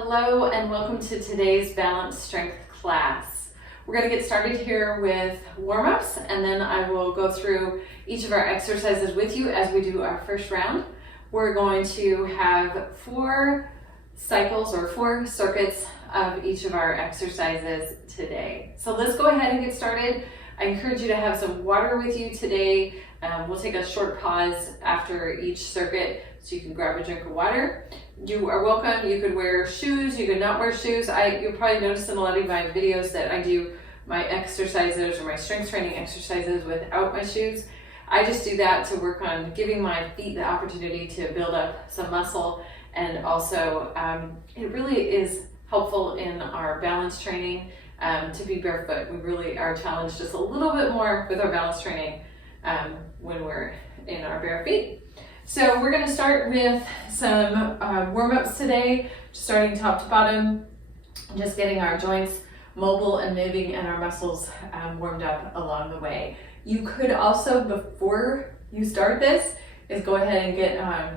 Hello and welcome to today's balance strength class. We're going to get started here with warm-ups and then I will go through each of our exercises with you as we do our first round. We're going to have 4 cycles or 4 circuits of each of our exercises today. So let's go ahead and get started. I encourage you to have some water with you today. We'll take a short pause after each circuit so you can grab a drink of water. You are welcome. You could wear shoes, you could not wear shoes. You'll probably notice in a lot of my videos that I do my exercises or my strength training exercises without my shoes. I just do that to work on giving my feet the opportunity to build up some muscle, and also it really is helpful in our balance training to be barefoot. We really are challenged just a little bit more with our balance training when we're in our bare feet. So we're going to start with some warm-ups today, starting top to bottom, just getting our joints mobile and moving and our muscles warmed up along the way. You could also, before you start this, is go ahead and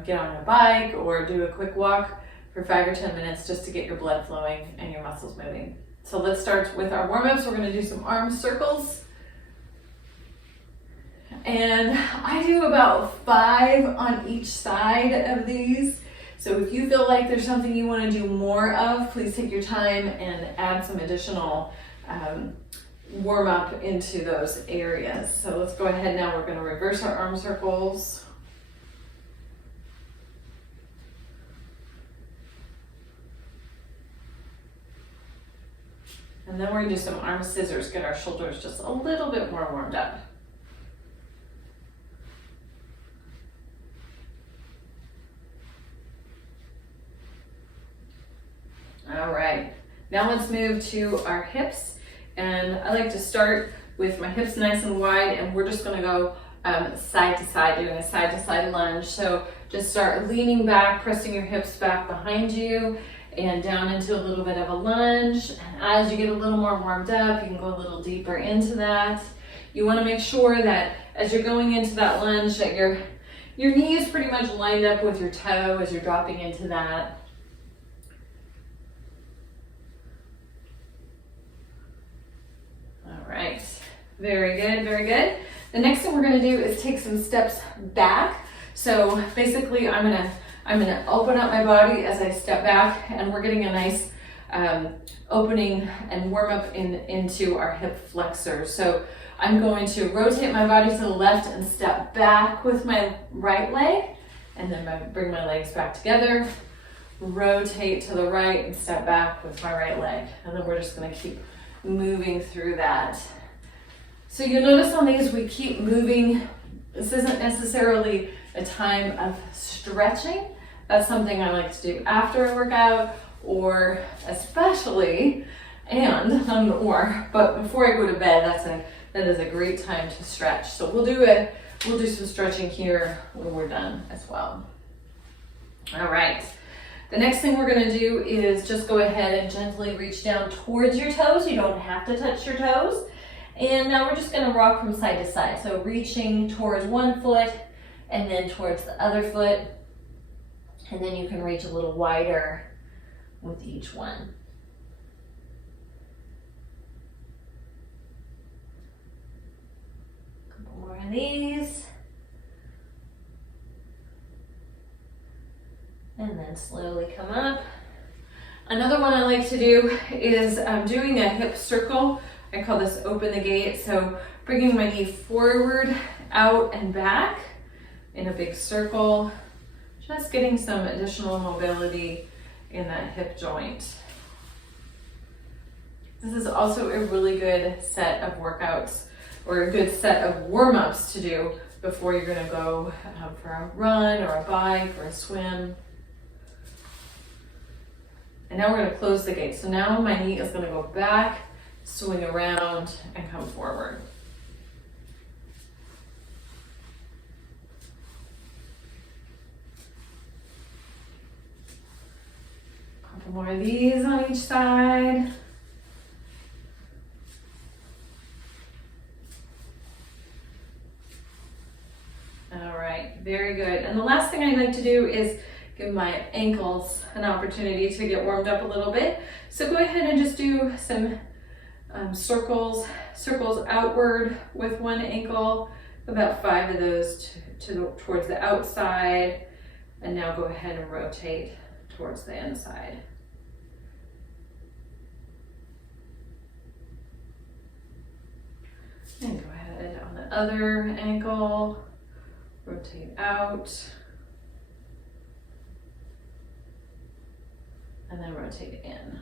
get on a bike or do a quick walk for 5 or 10 minutes just to get your blood flowing and your muscles moving. So let's start with our warm-ups. We're going to do some arm circles. And I do about 5 on each side of these. So if you feel like there's something you want to do more of, please take your time and add some additional warm up into those areas. So let's go ahead now. We're going to reverse our arm circles. And then we're going to do some arm scissors, get our shoulders just a little bit more warmed up. All right, now let's move to our hips. And I like to start with my hips nice and wide, and we're just gonna go side to side, doing a side to side lunge. So just start leaning back, pressing your hips back behind you and down into a little bit of a lunge. And as you get a little more warmed up, you can go a little deeper into that. You wanna make sure that as you're going into that lunge that your knee is pretty much lined up with your toe as you're dropping into that. Right, very good, very good. The next thing we're going to do is take some steps back. So basically I'm gonna open up my body as I step back, and we're getting a nice opening and warm up into our hip flexors. So I'm going to rotate my body to the left and step back with my right leg, and then bring my legs back together, rotate to the right and step back with my right leg. And then we're just going to keep moving through that. So you'll notice on these we keep moving. This isn't necessarily a time of stretching. That's something I like to do after a workout, or especially, but before I go to bed, that is a great time to stretch. So we'll do some stretching here when we're done as well. All right. The next thing we're going to do is just go ahead and gently reach down towards your toes. You don't have to touch your toes. And now we're just going to rock from side to side. So reaching towards one foot and then towards the other foot. And then you can reach a little wider with each one. A couple more of these. And then slowly come up. Another one I like to do is doing a hip circle. I call this open the gate. So bringing my knee forward, out and back in a big circle. Just getting some additional mobility in that hip joint. This is also a really good set of workouts, or a good set of warm-ups to do before you're gonna go for a run or a bike or a swim. And now we're going to close the gate. So now my knee is going to go back, swing around, and come forward. A couple more of these on each side. All right, very good. And the last thing I like to do is give my ankles an opportunity to get warmed up a little bit. So go ahead and just do some circles outward with one ankle, about 5 of those towards the outside. And now go ahead and rotate towards the inside. And go ahead on the other ankle, rotate out. And then rotate in.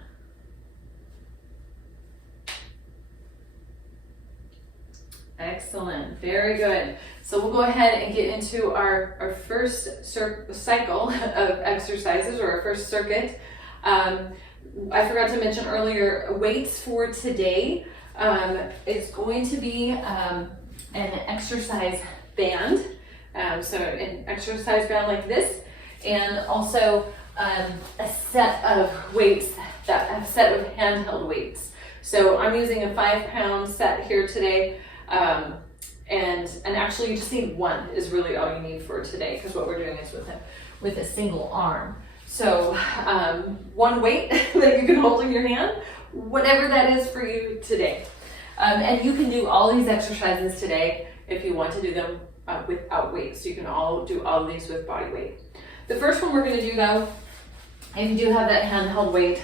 Excellent, very good. So we'll go ahead and get into our first cycle of exercises, or our first circuit. I forgot to mention earlier, weights for today is going to be an exercise band. So an exercise band like this, and also a set of weights, a set of handheld weights. So I'm using a 5-pound set here today. And actually you just need one is really all you need for today, because what we're doing is with a single arm. So one weight that you can hold in your hand, whatever that is for you today. And you can do all these exercises today if you want to do them without weights. So you can do all of these with body weight. The first one we're going to do though, if you do have that handheld weight,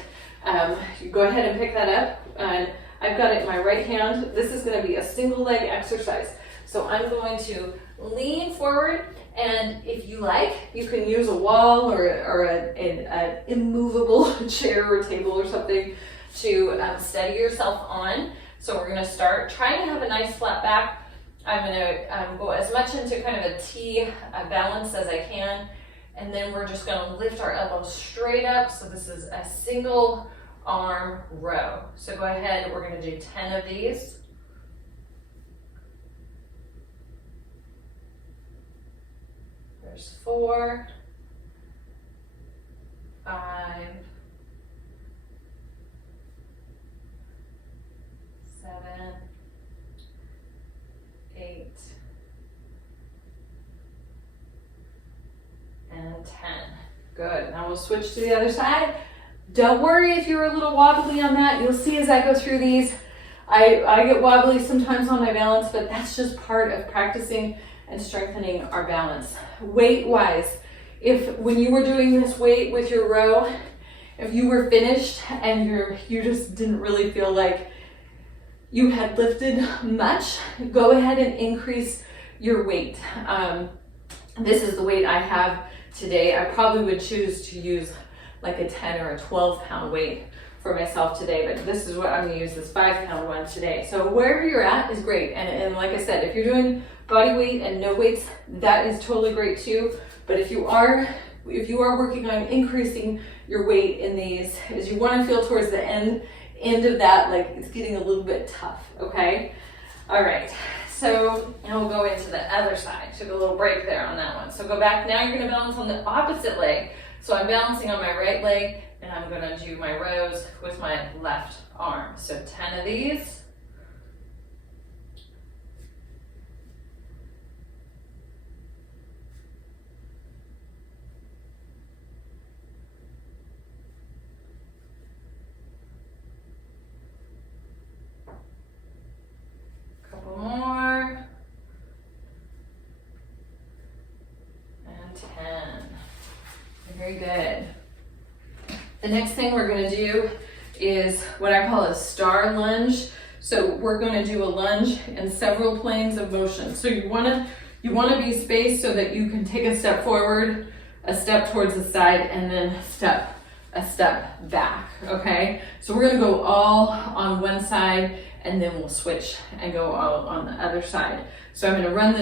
you go ahead and pick that up. And I've got it in my right hand. This is going to be a single leg exercise. So I'm going to lean forward, and if you like, you can use a wall or an immovable chair or table or something to steady yourself on. So we're going to start trying to have a nice flat back. I'm going to go as much into kind of a T balance as I can, and then we're just going to lift our elbows straight up. So this is a single arm row. So go ahead, we're going to do 10 of these. There's 4, 5, 7, 8, and 10. Good. Now we'll switch to the other side. Don't worry if you're a little wobbly on that. You'll see as I go through these, I get wobbly sometimes on my balance, but that's just part of practicing and strengthening our balance. Weight-wise, when you were doing this weight with your row, if you were finished and you just didn't really feel like you had lifted much, go ahead and increase your weight. This is the weight I have today. I probably would choose to use like a 10 or a 12-pound weight for myself today, but this is what I'm gonna use, this 5-pound one today. So wherever you're at is great. And like I said, if you're doing body weight and no weights, that is totally great too. But if you are working on increasing your weight in these, is you wanna feel towards the end of that, like it's getting a little bit tough, okay? All right, so now we'll go into the other side. Took a little break there on that one. So go back, now you're gonna balance on the opposite leg. So I'm balancing on my right leg, and I'm gonna do my rows with my left arm. So 10 of these. Couple more. And 10. Very good. The next thing we're going to do is what I call a star lunge. So we're going to do a lunge in several planes of motion. So you want to be spaced so that you can take a step forward, a step towards the side, and then a step back. Okay. So we're going to go all on one side, and then we'll switch and go all on the other side. So I'm going to run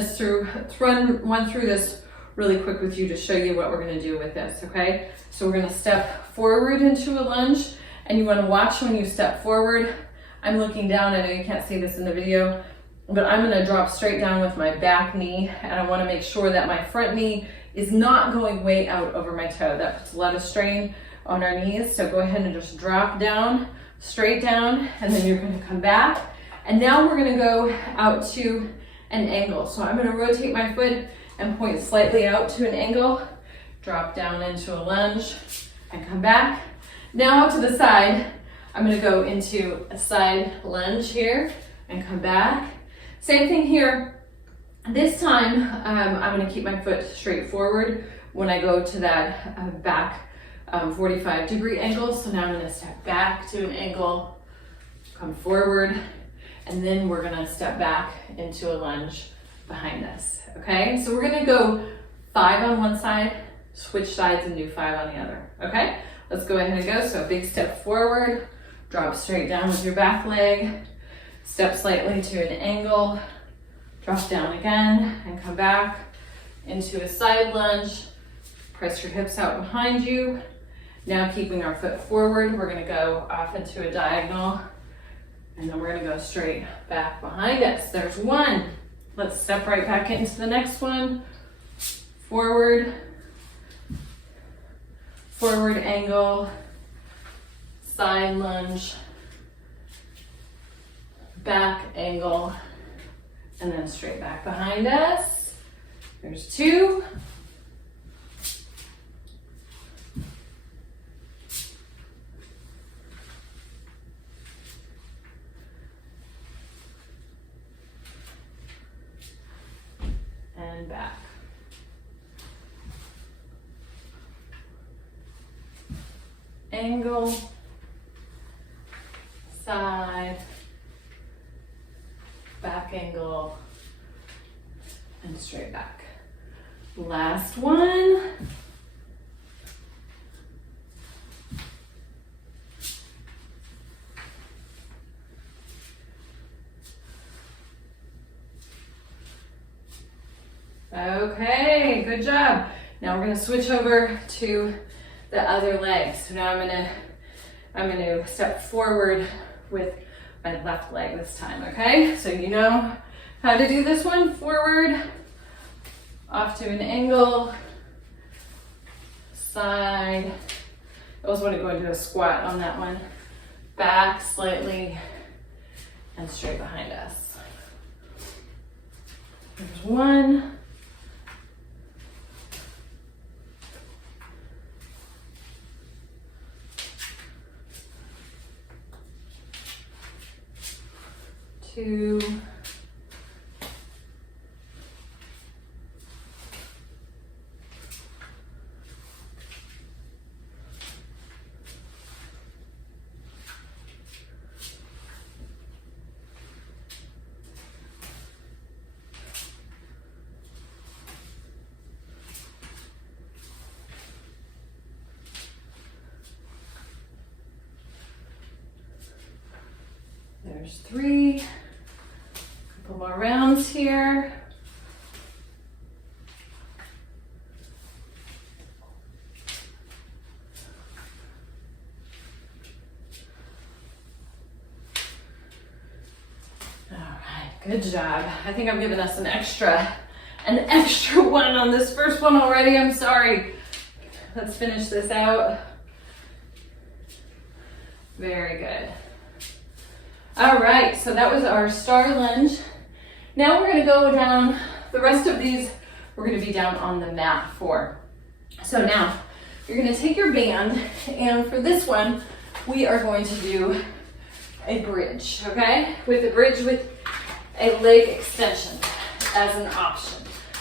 through this really quick with you to show you what we're going to do with this, okay? So we're going to step forward into a lunge, and you want to watch when you step forward. I'm looking down. I know you can't see this in the video, but I'm going to drop straight down with my back knee, and I want to make sure that my front knee is not going way out over my toe. That puts a lot of strain on our knees. So go ahead and just drop down, straight down, and then you're going to come back. And now we're going to go out to an angle. So I'm going to rotate my foot and point slightly out to an angle. drop down into a lunge, and come back. Now to the side, I'm gonna go into a side lunge here and come back. Same thing here. This time, I'm gonna keep my foot straight forward when I go to that back 45-degree angle. So now I'm gonna step back to an angle, come forward, and then we're gonna step back into a lunge behind this, okay? So we're gonna go 5 on one side, switch sides and do 5 on the other, okay? Let's go ahead and go. So a big step forward, drop straight down with your back leg, step slightly to an angle, drop down again, and come back into a side lunge. Press your hips out behind you. Now keeping our foot forward, we're gonna go off into a diagonal, and then we're gonna go straight back behind us. There's one. Let's step right back into the next one. Forward, forward angle, side lunge, back angle, and then straight back behind us. There's 2. And back. Angle, side, back angle, and straight back. Last one. Okay, good job. Now we're gonna switch over to the other leg. So now I'm gonna step forward with my left leg this time, okay? So you know how to do this one. Forward, off to an angle, side. I always want to go into a squat on that one. Back slightly, and straight behind us. There's 1. 2. There's 3. Couple more rounds here. All right, good job. I think I've given us an extra one on this first one already. I'm sorry. Let's finish this out. Very good. All right, so that was our star lunge. Now we're gonna go down, the rest of these, we're gonna be down on the mat for. So now, you're gonna take your band, and for this one, we are going to do a bridge, okay? With a bridge with a leg extension as an option.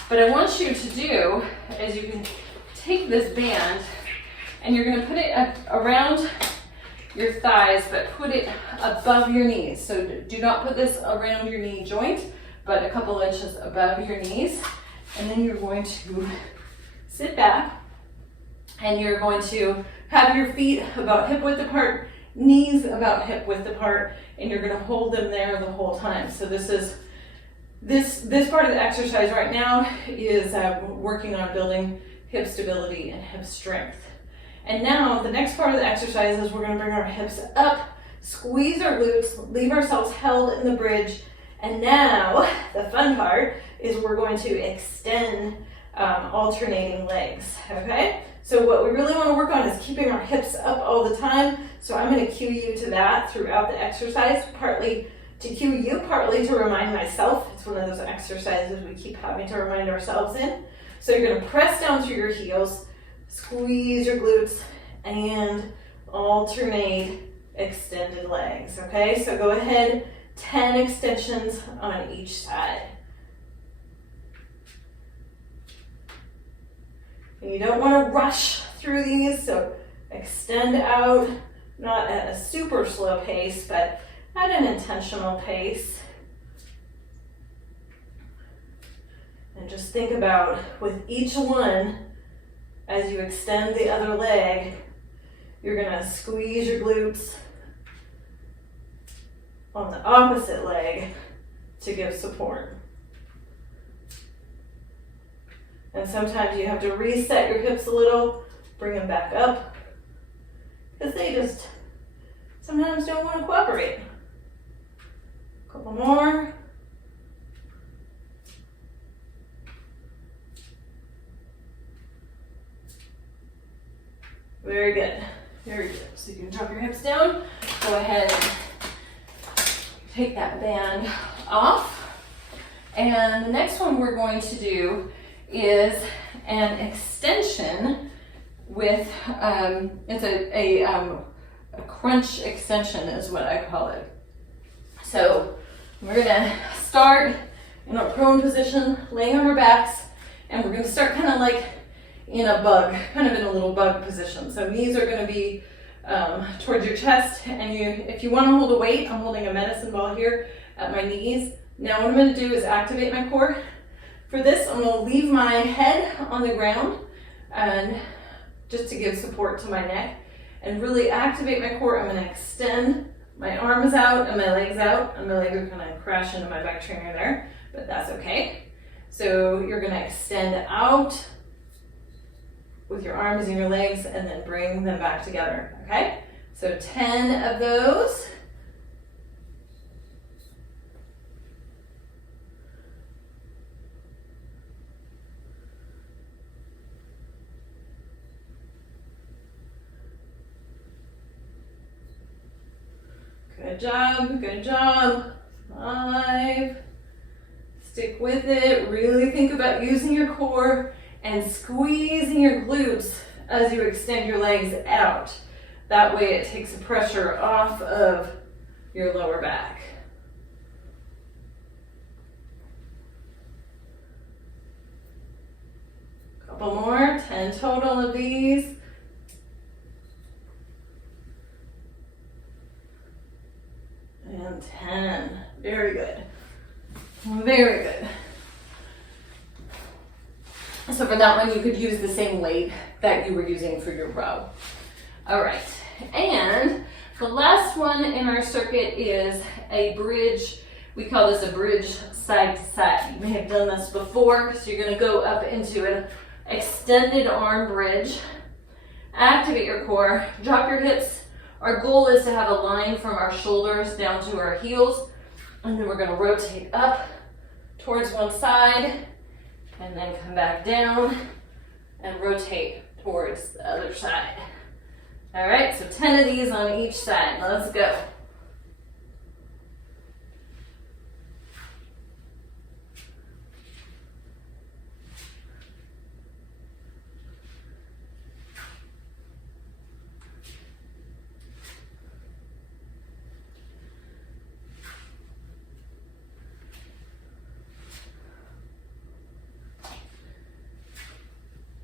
But I want you to do, is you can take this band, and you're gonna put it around your thighs, but put it above your knees. So do not put this around your knee joint, but a couple inches above your knees. And then you're going to sit back, and you're going to have your feet about hip width apart, knees about hip width apart, and you're gonna hold them there the whole time. So this part of the exercise right now is working on building hip stability and hip strength. And now the next part of the exercise is we're gonna bring our hips up, squeeze our glutes, leave ourselves held in the bridge. And now the fun part is we're going to extend alternating legs, okay? So what we really wanna work on is keeping our hips up all the time. So I'm gonna cue you to that throughout the exercise, partly to cue you, partly to remind myself. It's one of those exercises we keep having to remind ourselves in. So you're gonna press down through your heels, Squeeze your glutes and alternate extended legs, okay? So go ahead, 10 extensions on each side. And you don't want to rush through these, so extend out, not at a super slow pace, but at an intentional pace. And just think about with each one, as you extend the other leg, you're gonna squeeze your glutes on the opposite leg to give support. And sometimes you have to reset your hips a little, bring them back up, because they just sometimes don't want to cooperate. A couple more. Very good, very good. So you can drop your hips down, go ahead and take that band off. And the next one we're going to do is an extension with, it's a crunch extension is what I call it. So we're gonna start in a prone position, laying on our backs, and we're gonna start kind of like in a bug, kind of in a little bug position. So knees are gonna be towards your chest, and if you wanna hold a weight, I'm holding a medicine ball here at my knees. Now what I'm gonna do is activate my core. For this, I'm gonna leave my head on the ground, and just to give support to my neck, and really activate my core. I'm gonna extend my arms out and my legs out, and my legs are gonna crash into my back trainer there, but that's okay. So you're gonna extend out with your arms and your legs, and then bring them back together, okay? So 10 of those. Good job, good job. 5. Stick with it. Really think about using your core and squeezing your glutes as you extend your legs out. That way it takes the pressure off of your lower back. Couple more, 10 total of these. And 10, very good, very good. So for that one, you could use the same weight that you were using for your row. All right, and the last one in our circuit is a bridge. We call this a bridge side to side. You may have done this before, so you're gonna go up into an extended arm bridge. Activate your core, drop your hips. Our goal is to have a line from our shoulders down to our heels, and then we're gonna rotate up towards one side, and then come back down and rotate towards the other side. All right, so 10 of these on each side. Let's go.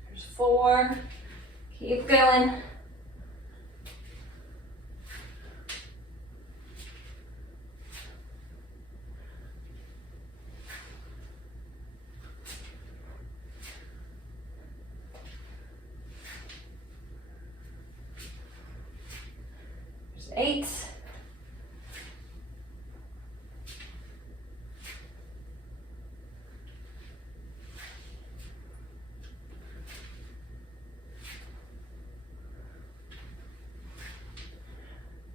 There's 4. Keep going. There's 8.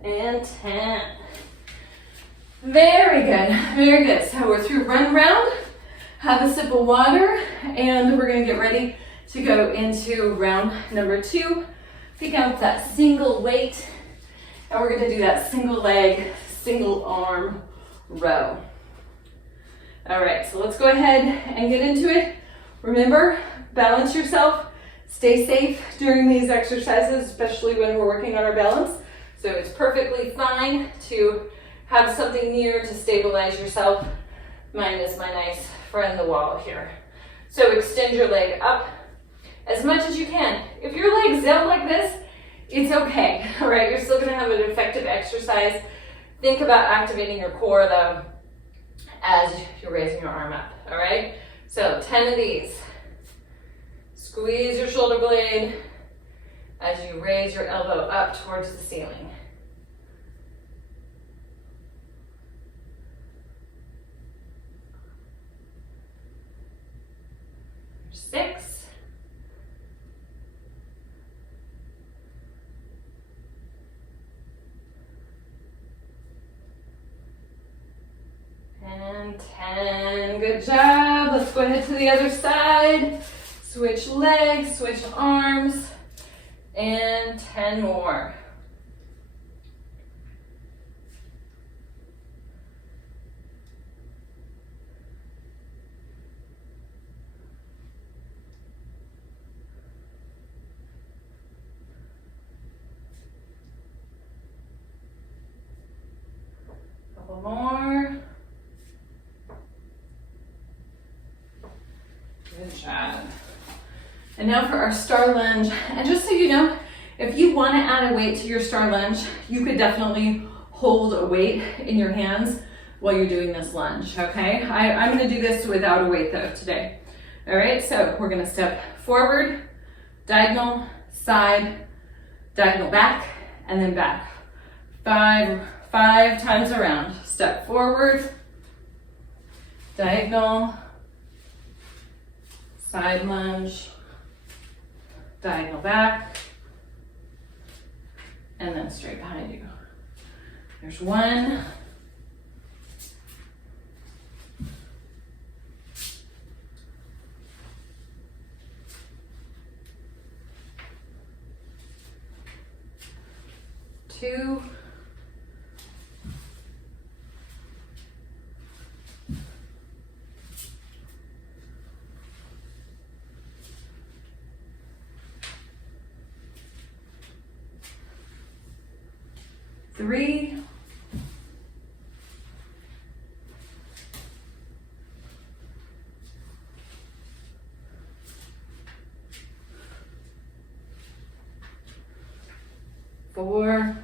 And 10. Very good, very good. So we're through run round, have a sip of water, and we're gonna get ready to go into round number 2. Pick out that single weight, and we're gonna do that single leg, single arm row. All right, so let's go ahead and get into it. Remember, balance yourself stay safe during these exercises, especially when we're working on our balance. So it's perfectly fine to have something near to stabilize yourself. Mine is my nice friend, the wall here. So extend your leg up as much as you can. If your leg's out like this, it's okay, all right? You're still gonna have an effective exercise. Think about activating your core though, as you're raising your arm up, all right? So 10 of these. Squeeze your shoulder blade as you raise your elbow up towards the ceiling. 6. And 10. Good job. Let's go ahead to the other side. Switch legs, switch arms, and 10 more. Couple more. Good job. And now for our star lunge. And just so you know, if you want to add a weight to your star lunge, you could definitely hold a weight in your hands while you're doing this lunge, okay? I'm going to do this without a weight though today. All right, so we're going to step forward, diagonal, side, diagonal back, and then back. Five times around. Step forward, diagonal, side lunge, diagonal back, and then straight behind you. There's 1. 2. 3. 4.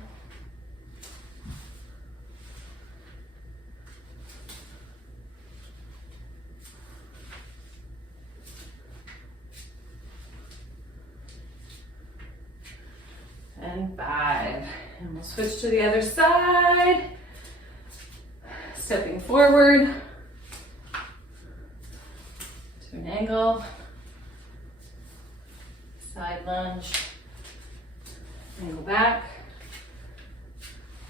5. And we'll switch to the other side. Stepping forward to an angle. Side lunge. Angle back.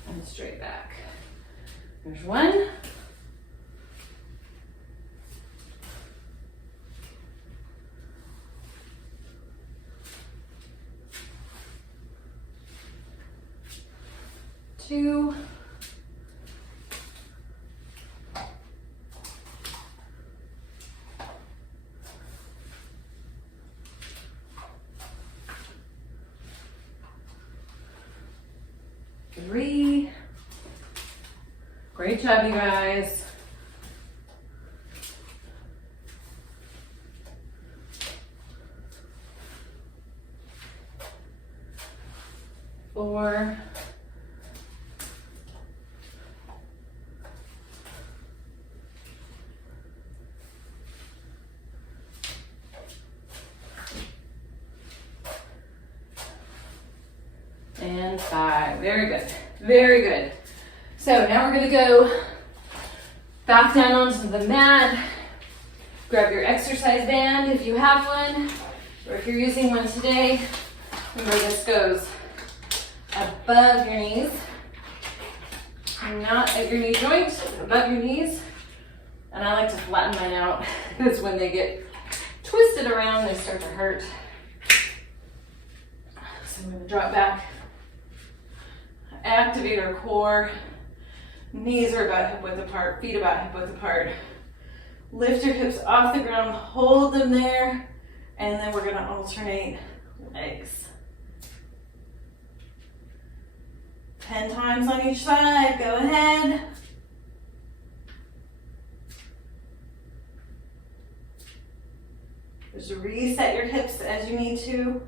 And straight back. There's 1. 2. 3. Great job, you guys. 4. 5. Very good. Very good. So now we're going to go back down onto the mat. Grab your exercise band if you have one, or if you're using one today. Remember, this goes above your knees, not at your knee joint, above your knees. And I like to flatten mine out because when they get twisted around, they start to hurt. So I'm going to drop back. Activate our core. Knees are about hip width apart, feet about hip width apart. Lift your hips off the ground, hold them there, And then we're gonna alternate legs. 10 times on each side, go ahead. Just reset your hips as you need to.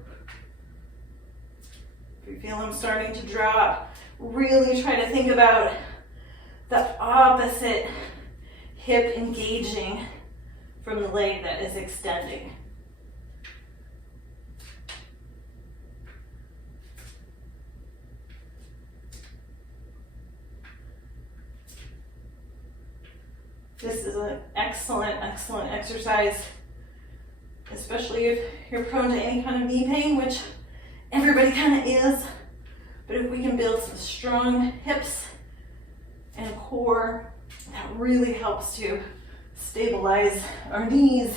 If you feel them starting to drop, really try to think about the opposite hip engaging from the leg that is extending. This is an excellent, excellent exercise, especially if you're prone to any kind of knee pain, which everybody kind of is. But if we can build some strong hips and core, that really helps to stabilize our knees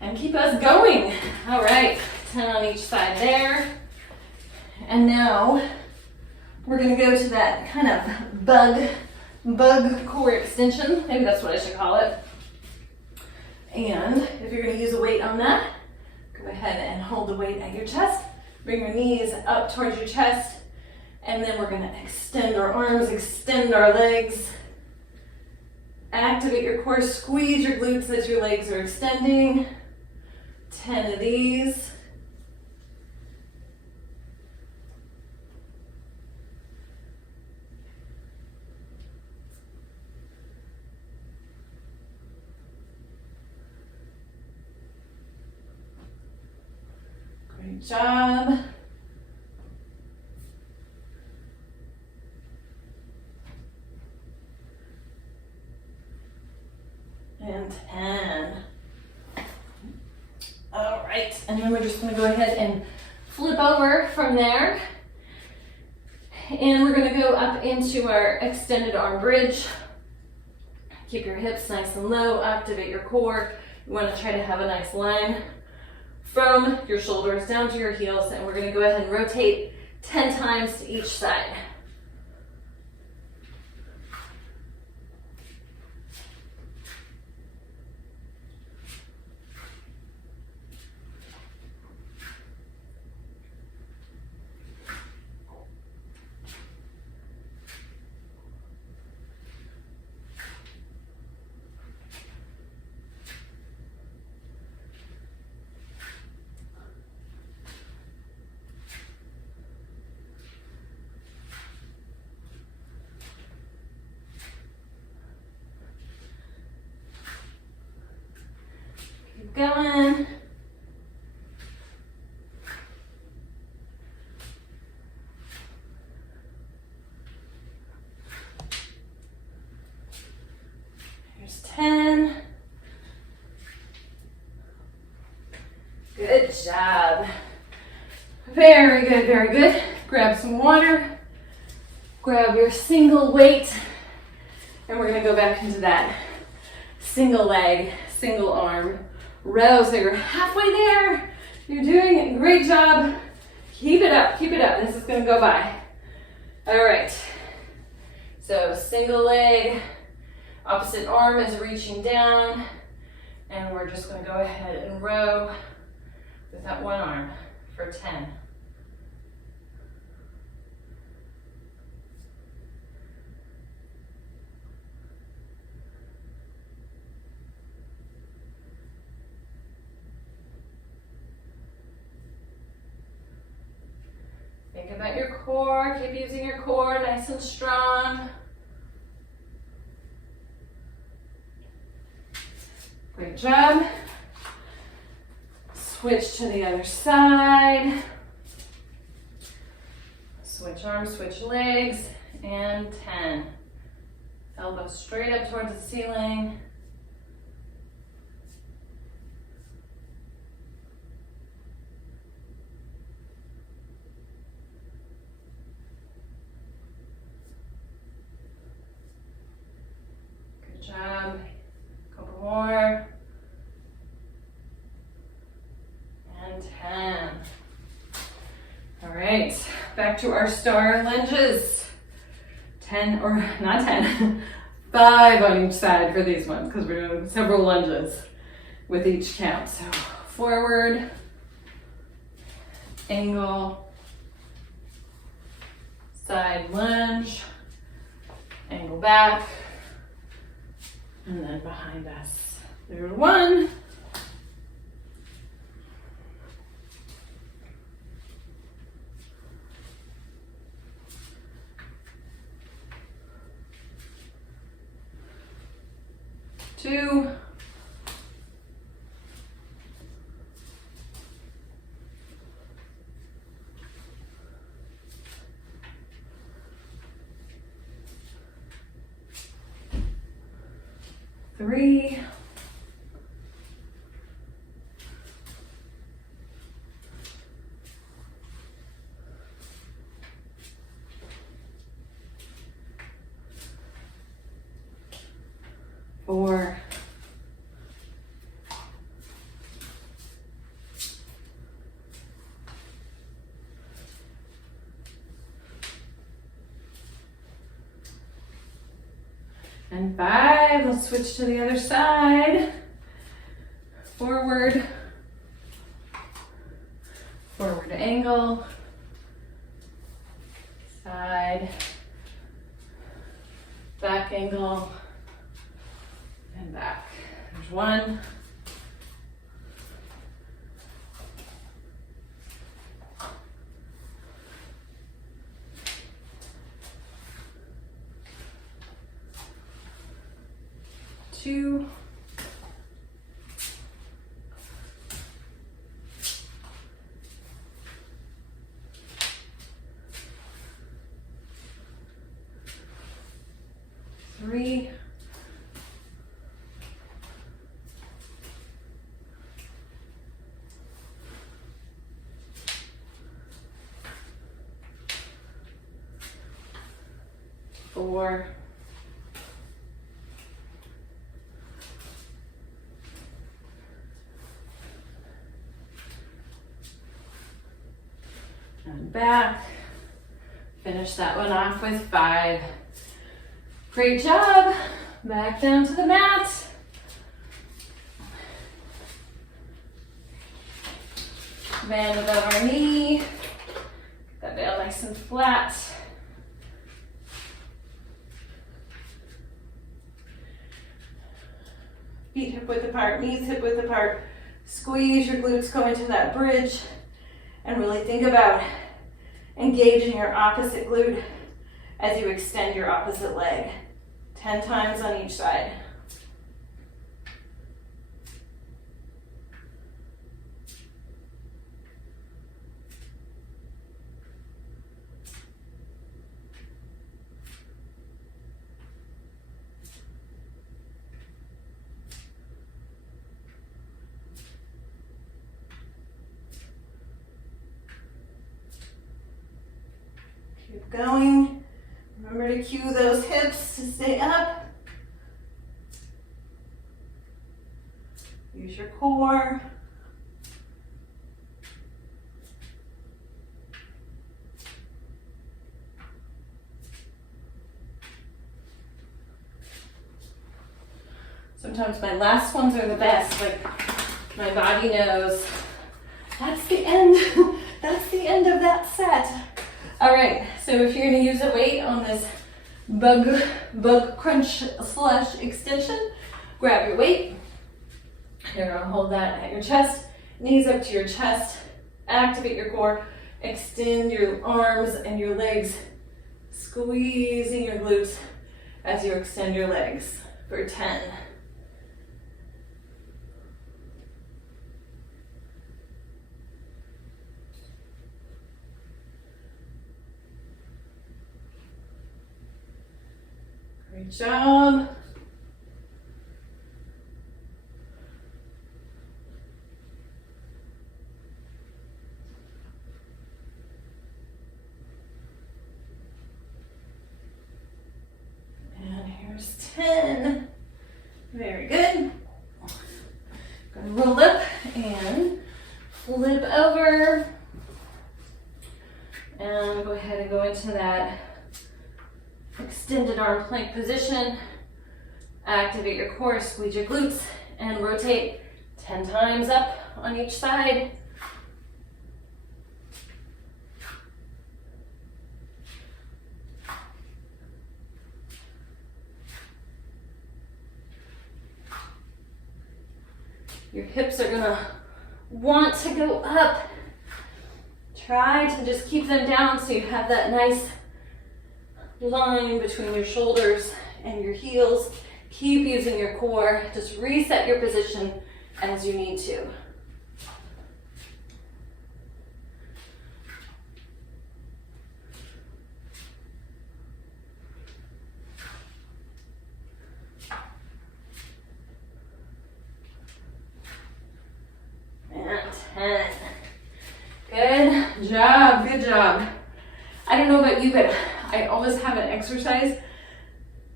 and keep us going. All right, 10 on each side there. And now we're gonna go to that kind of bug core extension. Maybe that's what I should call it. And if you're gonna use a weight on that, go ahead and hold the weight at your chest. Bring your knees up towards your chest. And then we're gonna extend our arms, extend our legs. Activate your core, squeeze your glutes as your legs are extending. 10 of these. Great job. And 10. All right, and then we're just gonna go ahead and flip over from there. And we're gonna go up into our extended arm bridge. Keep your hips nice and low, activate your core. You wanna try to have a nice line from your shoulders down to your heels, and we're gonna go ahead and rotate 10 times to each side. Going. Here's 10. Good job. Very good, very good. Grab some water. Grab your single weight. And we're gonna go back into that single leg, single arm row. So you're halfway there. You're doing a great job. Keep it up, keep it up. This is gonna go by. All right. So single leg, opposite arm is reaching down. And we're just gonna go ahead and row with that one arm for 10. Think about your core, keep using your core nice and strong. Great job. Switch to the other side. Switch arms, switch legs, and 10. Elbows straight up towards the ceiling. Job. Couple more. And 10. All right, back to our star lunges. 10, or not 10, 5 on each side for these ones, because we're doing several lunges with each count. So forward, angle, side lunge, angle back, and then behind us. There's one. Two. Three. Four. And five. Let's switch to the other side. Forward. Forward angle. Side. Back angle. And back. There's one. Two. Three. Four. And back. Finish that one off with five. Great job. Back down to the mat. Band above our knee. Get that band nice and flat. Feet hip width apart, knees hip width apart. Squeeze your glutes, go into that bridge, and really think about engaging your opposite glute as you extend your opposite leg. 10 times on each side. Keep going. Remember to cue those hips to stay up. Use your core. Sometimes my last ones are the best. Like, my body knows that's the end. That's the end of that set. All right, so if you're gonna use a weight on this bug crunch / extension, grab your weight. You're gonna hold that at your chest, knees up to your chest, activate your core, extend your arms and your legs, squeezing your glutes as you extend your legs for 10. Great job. And here's 10. Very good. Gonna roll up and flip over. And go ahead and go into that extended arm plank position. Activate your core, squeeze your glutes, and rotate 10 times up on each side. Your hips are gonna want to go up. Try to just keep them down so you have that nice line between your shoulders and your heels. Keep using your core. Just reset your position as you need to. And 10. Good job, good job. I don't know about you, but I always have an exercise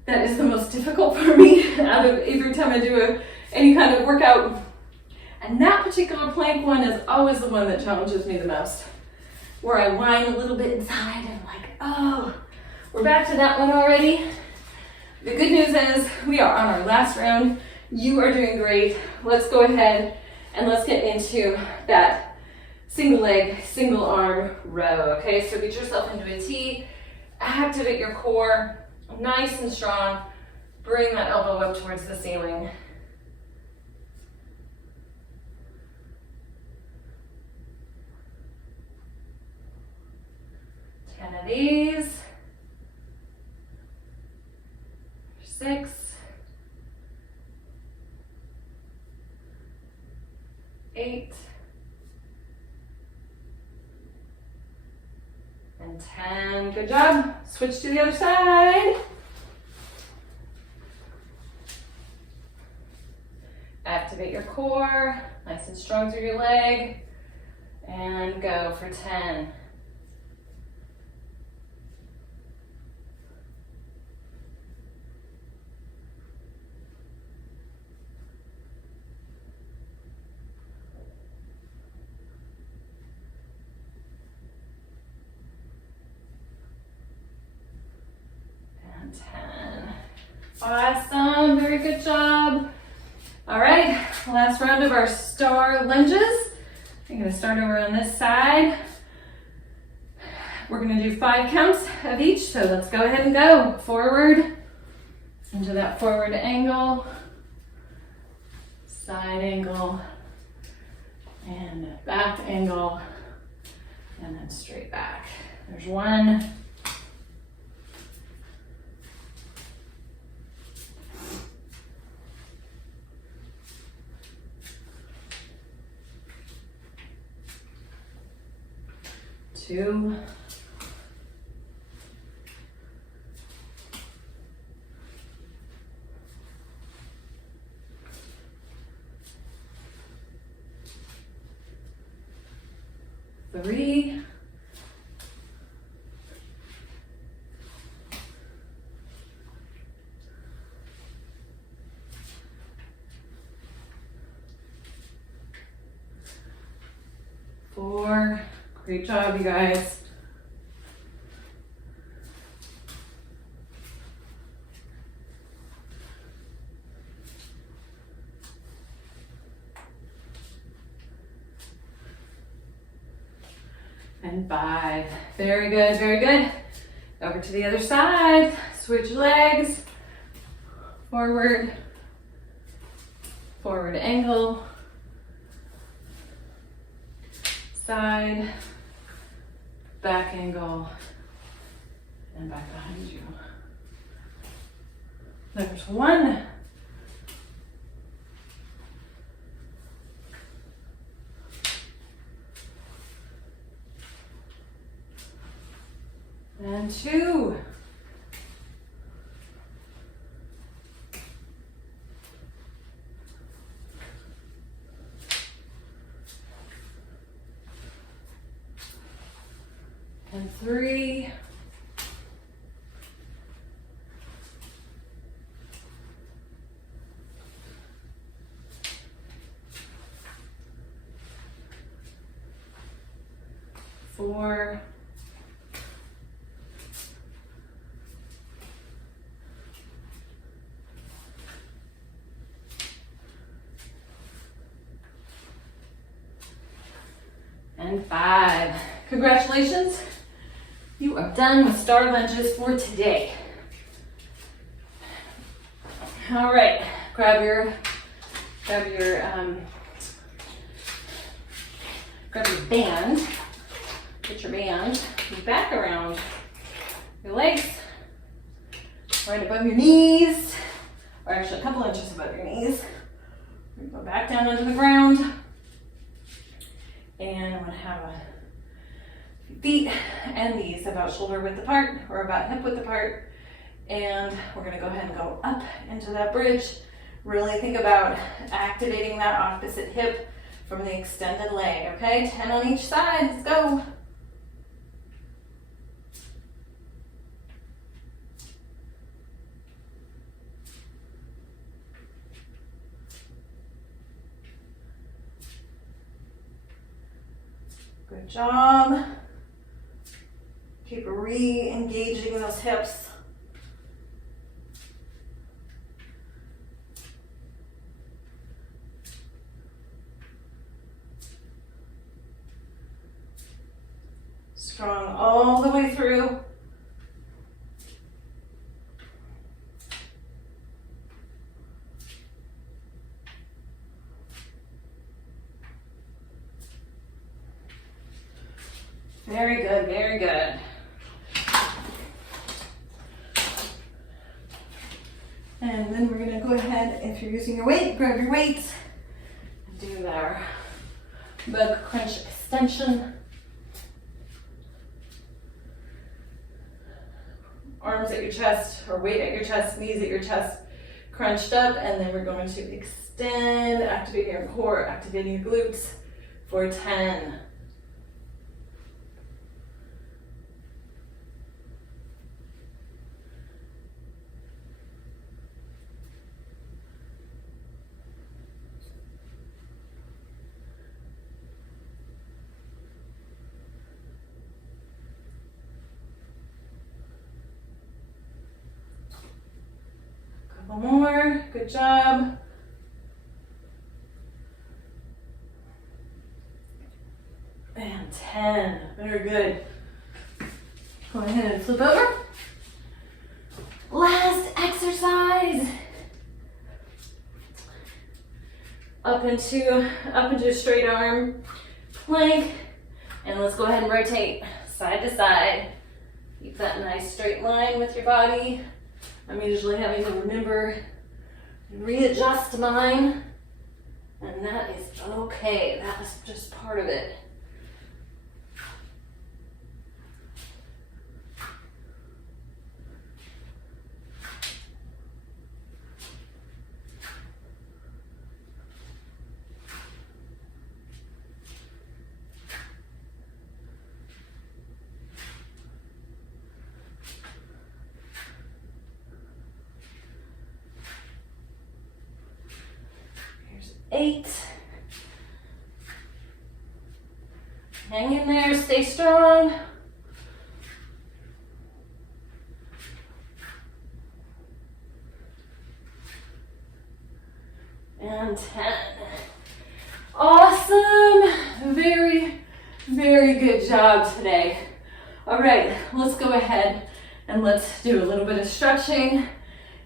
that is the most difficult for me out of every time I do any kind of workout. And that particular plank one is always the one that challenges me the most. Where I whine a little bit inside and I'm like, oh, we're back to that one already. The good news is we are on our last round. You are doing great. Let's go ahead and let's get into that single leg, single arm row, okay? So get yourself into a T, activate your core, nice and strong. Bring that elbow up towards the ceiling. Ten of these. 6, 8, and 10. Good job. Switch to the other side. Activate your core, nice and strong through your leg, and go for 10. And 10. Awesome, very good job. All right, last round of our star lunges. I'm gonna start over on this side. We're gonna do 5 counts of each, so let's go ahead and go. Forward, into that forward angle, side angle, and back angle, and then straight back. There's 1. 2. 3. 4. Great job, you guys. 5. Very good, very good. Over to the other side. Switch legs. Forward. Forward angle. Side. Back angle. And back behind you. There's 1. And 2. And 3. Four. 5. and 5. Congratulations. You are done with star lunges for today. All right, grab your band. Put your band back around your legs, right above your knees, or actually a couple inches above your knees. Go back down onto the ground, and I'm gonna have feet and knees about shoulder width apart or about hip width apart, and we're gonna go ahead and go up into that bridge. Really think about activating that opposite hip from the extended leg, okay? 10 on each side, let's go. Good job. Keep re-engaging those hips. Strong all the way through. Very good, very good. And then we're gonna go ahead, if you're using your weight, grab your weights. Do our bug crunch extension. Arms at your chest, or weight at your chest, knees at your chest, crunched up, and then we're going to extend, activating your core, activating your glutes for 10. Couple more, good job. And 10, very good. Go ahead and flip over. Last exercise. Up into a straight arm plank. And let's go ahead and rotate side to side. Keep that nice straight line with your body. I'm usually having to remember and readjust mine, and that is okay. That is just part of it. Here's 8. Hang in there, stay strong. And 10. Awesome. Very, very good job today. All right, let's go ahead and let's do a little bit of stretching.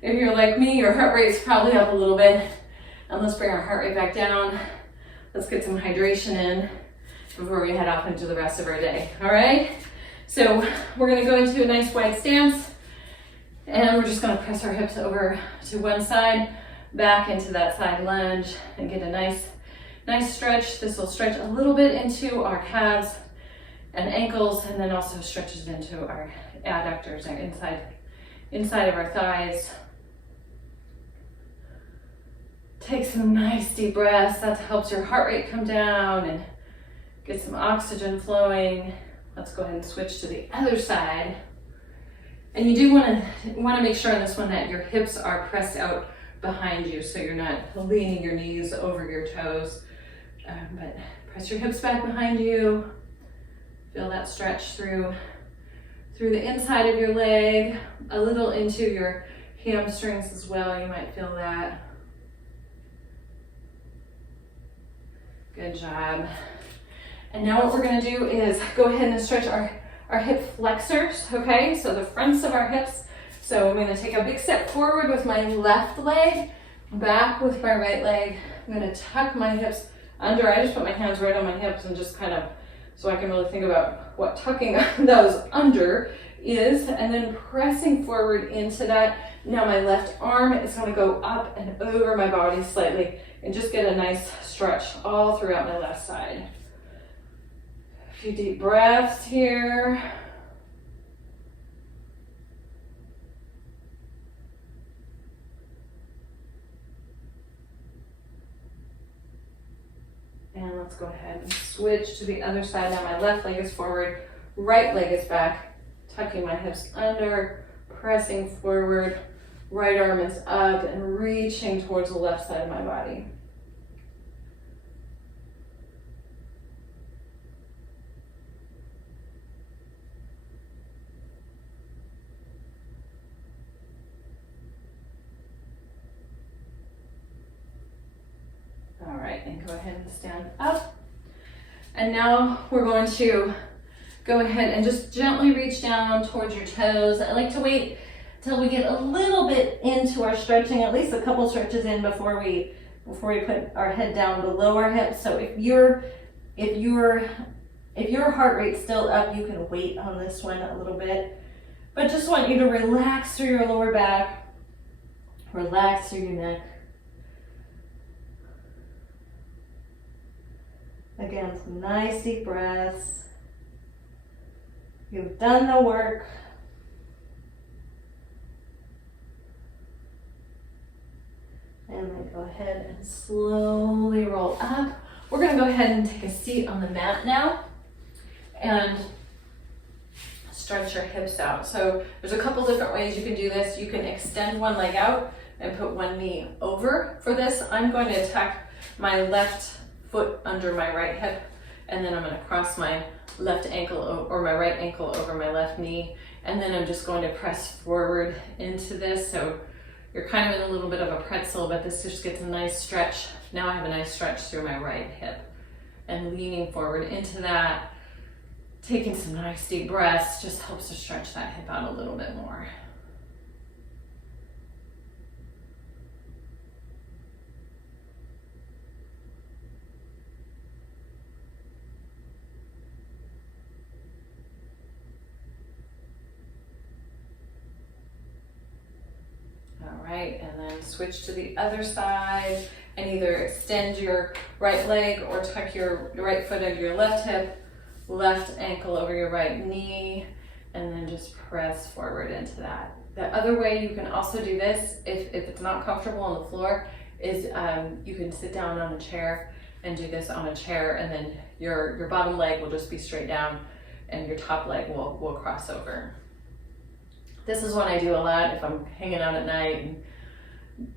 If you're like me, your heart rate's probably up a little bit. And let's bring our heart rate back down. Let's get some hydration in before we head off into the rest of our day. All right? So we're gonna go into a nice wide stance, and we're just gonna press our hips over to one side, back into that side lunge, and get a nice stretch. This will stretch a little bit into our calves and ankles, and then also stretches into our adductors, our inside of our thighs. Take some nice deep breaths. That helps your heart rate come down and get some oxygen flowing. Let's go ahead and switch to the other side. And you do want to make sure on this one that your hips are pressed out behind you, so you're not leaning your knees over your toes. But press your hips back behind you. Feel that stretch through the inside of your leg, a little into your hamstrings as well. You might feel that. Good job. And now what we're gonna do is go ahead and stretch our hip flexors, okay? So the fronts of our hips. So I'm gonna take a big step forward with my left leg, back with my right leg. I'm gonna tuck my hips under. I just put my hands right on my hips and just kind of, so I can really think about what tucking those under is, and then pressing forward into that. Now my left arm is gonna go up and over my body slightly and just get a nice stretch all throughout my left side. A few deep breaths here. And let's go ahead and switch to the other side. Now my left leg is forward, right leg is back, tucking my hips under, pressing forward, right arm is up and reaching towards the left side of my body. All right, and go ahead and stand up. And now we're going to go ahead and just gently reach down towards your toes. I like to wait till we get a little bit into our stretching, at least a couple stretches in before we put our head down below our hips. So if your heart rate's still up, you can wait on this one a little bit. But just want you to relax through your lower back, relax through your neck. Again, some nice deep breaths. You've done the work. And then go ahead and slowly roll up. We're gonna go ahead and take a seat on the mat now and stretch your hips out. So there's a couple different ways you can do this. You can extend one leg out and put one knee over for this. I'm going to tuck my left foot under my right hip, and then I'm going to cross my left ankle or my right ankle over my left knee, and then I'm just going to press forward into this. So you're kind of in a little bit of a pretzel, but this just gets a nice stretch. Now I have a nice stretch through my right hip, and leaning forward into that, taking some nice deep breaths just helps to stretch that hip out a little bit more. And then switch to the other side and either extend your right leg or tuck your right foot under your left hip, left ankle over your right knee, and then just press forward into that. The other way you can also do this, if it's not comfortable on the floor, is you can sit down on a chair and do this on a chair, and then your bottom leg will just be straight down and your top leg will cross over. This is what I do a lot if I'm hanging out at night and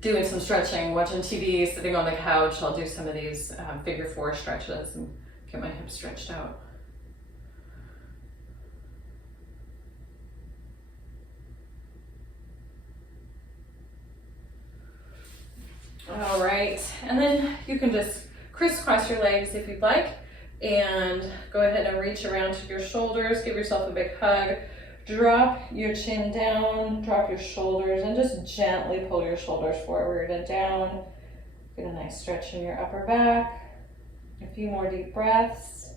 doing some stretching, watching TV, sitting on the couch. I'll do some of these figure 4 stretches and get my hips stretched out. All right, and then you can just crisscross your legs if you'd like, and go ahead and reach around to your shoulders, give yourself a big hug. Drop your chin down, drop your shoulders, and just gently pull your shoulders forward and down. Get a nice stretch in your upper back. A few more deep breaths.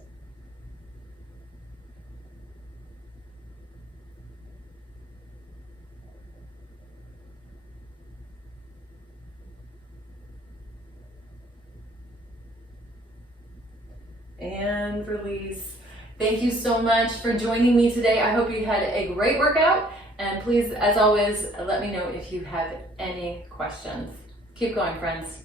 And release. Thank you so much for joining me today. I hope you had a great workout, and please, as always, let me know if you have any questions. Keep going, friends.